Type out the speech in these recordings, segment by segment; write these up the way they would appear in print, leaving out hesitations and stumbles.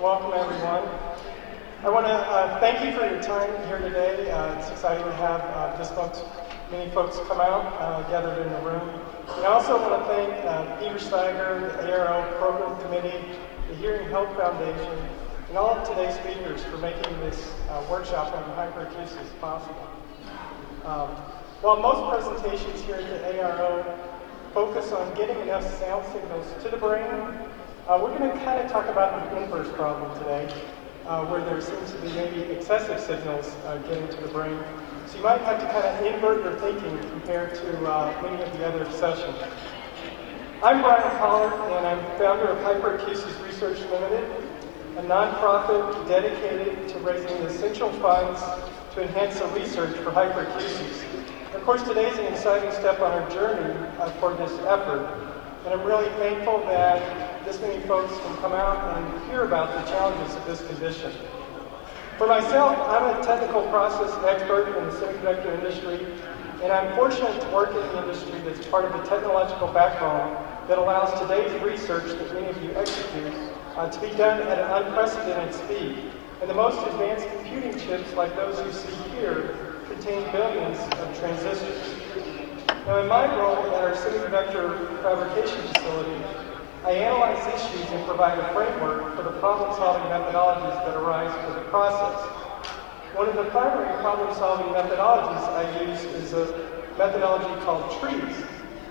Welcome, everyone. I want to thank you for your time here today. It's exciting to have many folks come out, gathered in the room. And I also want to thank Peter Steiger, the ARO Program Committee, the Hearing Health Foundation, and all of today's speakers for making this workshop on hyperacusis possible. While most presentations here at the ARO focus on getting enough sound signals to the brain, we're going to kind of talk about the inverse problem today, where there seems to be maybe excessive signals getting to the brain. So you might have to kind of invert your thinking compared to many of the other sessions. I'm Bryan, and I'm founder of Hyperacusis Research Limited, a nonprofit dedicated to raising the essential funds to enhance the research for hyperacusis. Of course, today is an exciting step on our journey toward this effort, and I'm really thankful that this many folks can come out and hear about the challenges of this condition. For myself, I'm a technical process expert in the semiconductor industry, and I'm fortunate to work in the industry that's part of the technological backbone that allows today's research that many of you execute to be done at an unprecedented speed. And the most advanced computing chips, like those you see here, contain billions of transistors. Now, in my role at our semiconductor fabrication facility, I analyze issues and provide a framework for the problem-solving methodologies that arise for the process. One of the primary problem-solving methodologies I use is a methodology called TREES,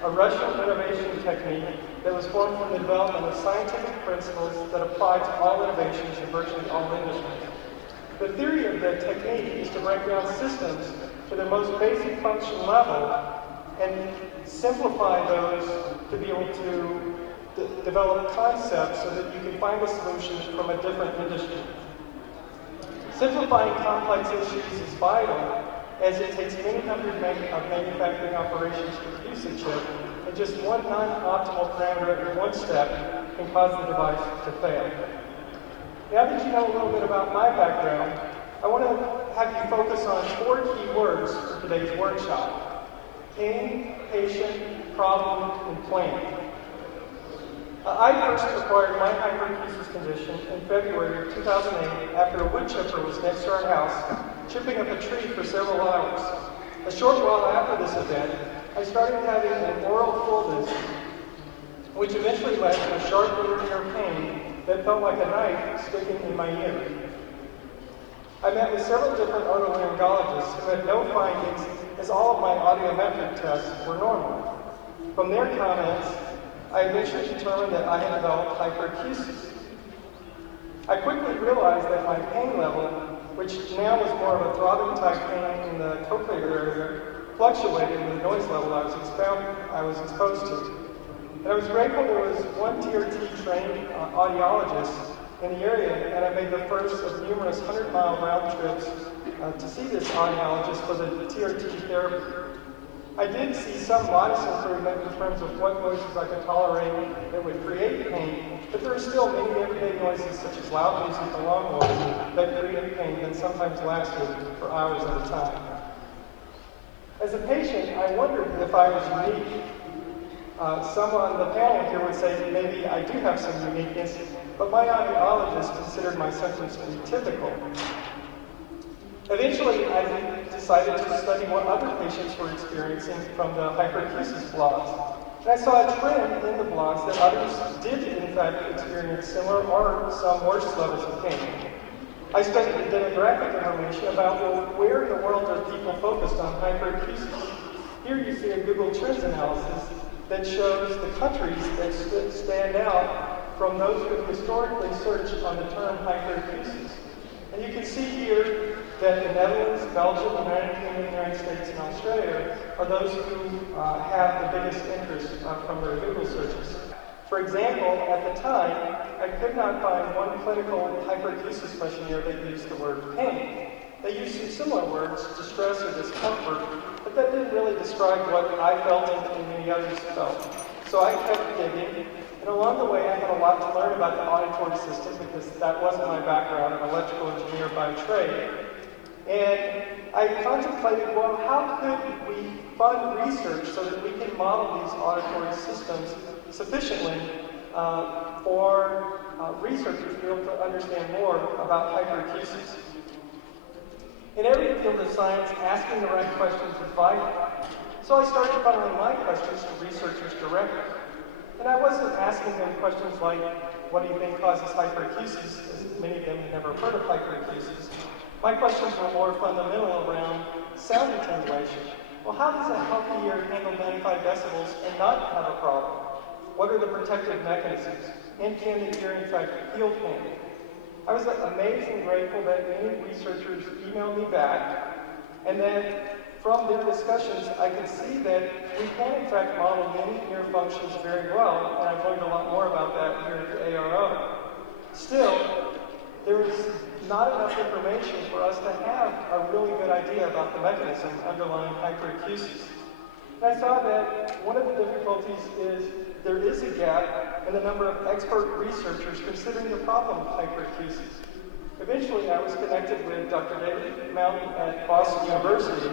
a Russian innovation technique that was formed from the development of scientific principles that apply to all innovations in virtually all industries. The theory of the technique is to break down systems to their most basic function level and simplify those to be able to develop concepts so that you can find a solution from a different industry. Simplifying complex issues is vital, as it takes many hundred of manufacturing operations to produce a chip, and just one non-optimal parameter in one step can cause the device to fail. Now that you know a little bit about my background, I want to have you focus on 4 key words for today's workshop: pain, patient, problem, and plan. I first acquired my hyperacusis condition in February of 2008 after a wood chipper was next to our house, chipping up a tree for several hours. A short while after this event, I started having an oral fullness, which eventually led to a sharp ear pain that felt like a knife sticking in my ear. I met with several different otolaryngologists who had no findings, as all of my audiometric tests were normal. From their comments, I eventually determined that I had developed hyperacusis. I quickly realized that my pain level, which now was more of a throbbing type pain in the cochlear area, fluctuated with the noise level I was exposed to. And I was grateful there was one TRT-trained audiologist in the area, and I made the first of numerous 100-mile round trips to see this audiologist for the TRT therapy. I did see some modest improvement in terms of what noises I could tolerate that would create pain, but there are still many everyday noises, such as loud music and long noises, that create pain that sometimes lasted for hours at a time. As a patient, I wondered if I was unique. Some on the panel here would say that maybe I do have some uniqueness, but my audiologist considered my symptoms to be typical. Eventually, I decided to study what other patients were experiencing from the hyperacusis blogs. And I saw a trend in the blogs that others did, in fact, experience similar or some worse levels of pain. I studied the demographic information about, well, where in the world are people focused on hyperacusis? Here you see a Google Trends analysis that shows the countries that stand out from those who have historically searched on the term hyperacusis. And you can see here that the Netherlands, Belgium, United Kingdom, United States, and Australia are those who have the biggest interest from their Google searches. For example, at the time, I could not find one clinical hyperacusis questionnaire that used the word pain. They used some similar words, distress or discomfort, but that didn't really describe what I felt and many others felt. So I kept digging, and along the way I had a lot to learn about the auditory system because that wasn't my background. I'm an electrical engineer by trade. And I contemplated, well, how could we fund research so that we can model these auditory systems sufficiently for researchers to be able to understand more about hyperacusis. In every field of science, asking the right questions is vital. So I started funneling my questions to researchers directly. And I wasn't asking them questions like, what do you think causes hyperacusis, as many of them had never heard of hyperacusis. My questions were more fundamental around sound attenuation. Well, how does a healthy ear handle 95 decibels and not have a problem? What are the protective mechanisms? And can the ear, in fact, field handle? I was amazed and grateful that many researchers emailed me back, and then from their discussions, I could see that we can, in fact, model many ear functions very well, and I've learned a lot more about that here at the ARO. Still, there is not enough information for us to have a really good idea about the mechanism underlying hyperacusis. And I saw that one of the difficulties is there is a gap in the number of expert researchers considering the problem of hyperacusis. Eventually, I was connected with Dr. David Mountain at Boston University,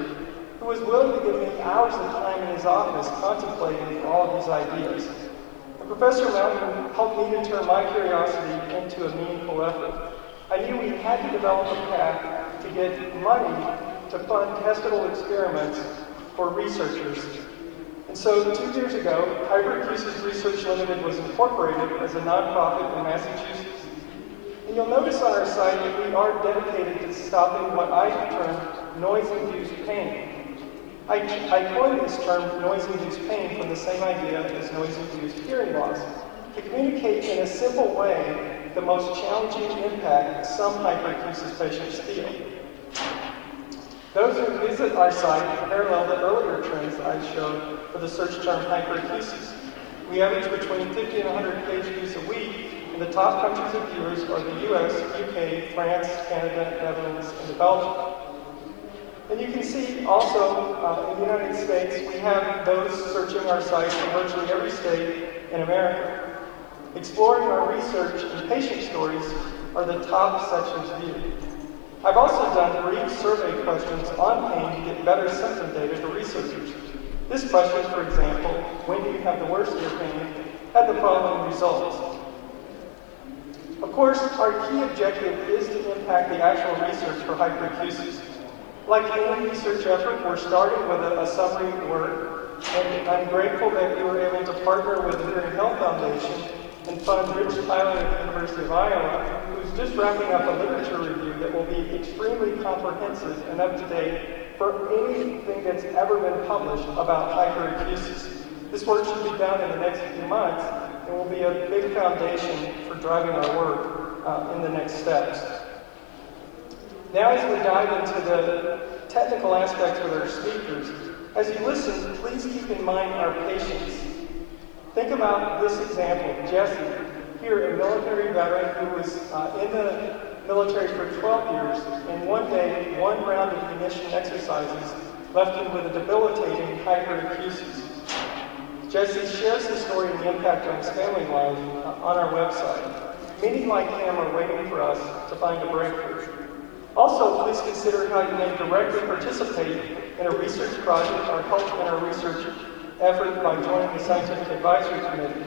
who was willing to give me hours of time in his office contemplating all of these ideas. And Professor Mountain helped me to turn my curiosity into a meaningful effort. I knew we had to develop a path to get money to fund testable experiments for researchers. And so 2 years ago, Hyperacusis Research Limited was incorporated as a nonprofit in Massachusetts. And you'll notice on our site that we are dedicated to stopping what I term noise-induced pain. I coined this term noise-induced pain from the same idea as noise-induced hearing loss, to communicate in a simple way the most challenging impact some hyperacusis patients feel. Those who visit our site parallel the earlier trends I showed for the search term hyperacusis. We average between 50 and 100 page views a week, and the top countries of viewers are the US, UK, France, Canada, Netherlands, and Belgium. And you can see also in the United States, we have those searching our site in virtually every state in America. Exploring our research and patient stories are the top sections viewed. I've also done brief survey questions on pain to get better symptom data to researchers. This question, for example, when do you have the worst ear pain, had the following results. Of course, our key objective is to impact the actual research for hyperacusis. Like any research effort, we're starting with a summary work, and I'm grateful that we were able to partner with the Hearing Health Foundation and fund Rich Tyler at the University of Iowa, who's just wrapping up a literature review that will be extremely comprehensive and up to date for anything that's ever been published about hyperacusis. This work should be done in the next few months and will be a big foundation for driving our work in the next steps. Now as we dive into the technical aspects with our speakers, as you listen, please keep in mind our patients. Think about this example, Jesse, here a military veteran who was in the military for 12 years, and one day, one round of munition exercises left him with a debilitating hyperacusis. Jesse shares the story and the impact on his family life on our website. Many like him are waiting for us to find a breakthrough. Also, please consider how you may directly participate in a research project or help in our research effort by joining the Scientific Advisory Committee.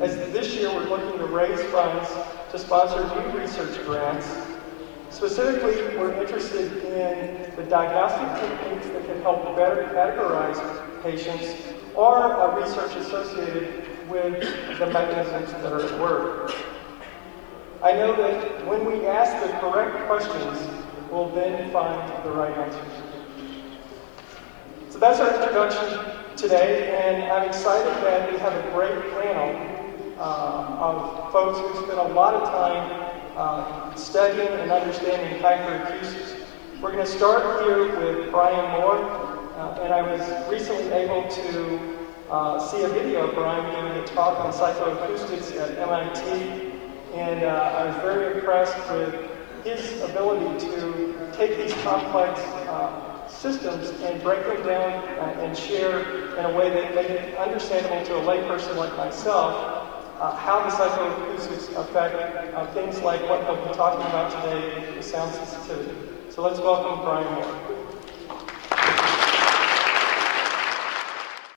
As this year we're looking to raise funds to sponsor new research grants. Specifically, we're interested in the diagnostic techniques that can help better categorize patients or research associated with the mechanisms that are at work. I know that when we ask the correct questions, we'll then find the right answers. So that's our introduction today, and I'm excited that we have a great panel of folks who spent a lot of time studying and understanding hyperacusis. We're going to start here with Bryan Moore, and I was recently able to see a video of Bryan giving a talk on psychoacoustics at MIT, and I was very impressed with his ability to take these complex systems and break them down and share in a way that made it understandable to a layperson like myself how the psychoacoustics affect things like what we'll be talking about today, the sound sensitivity. So let's welcome Bryan Moore.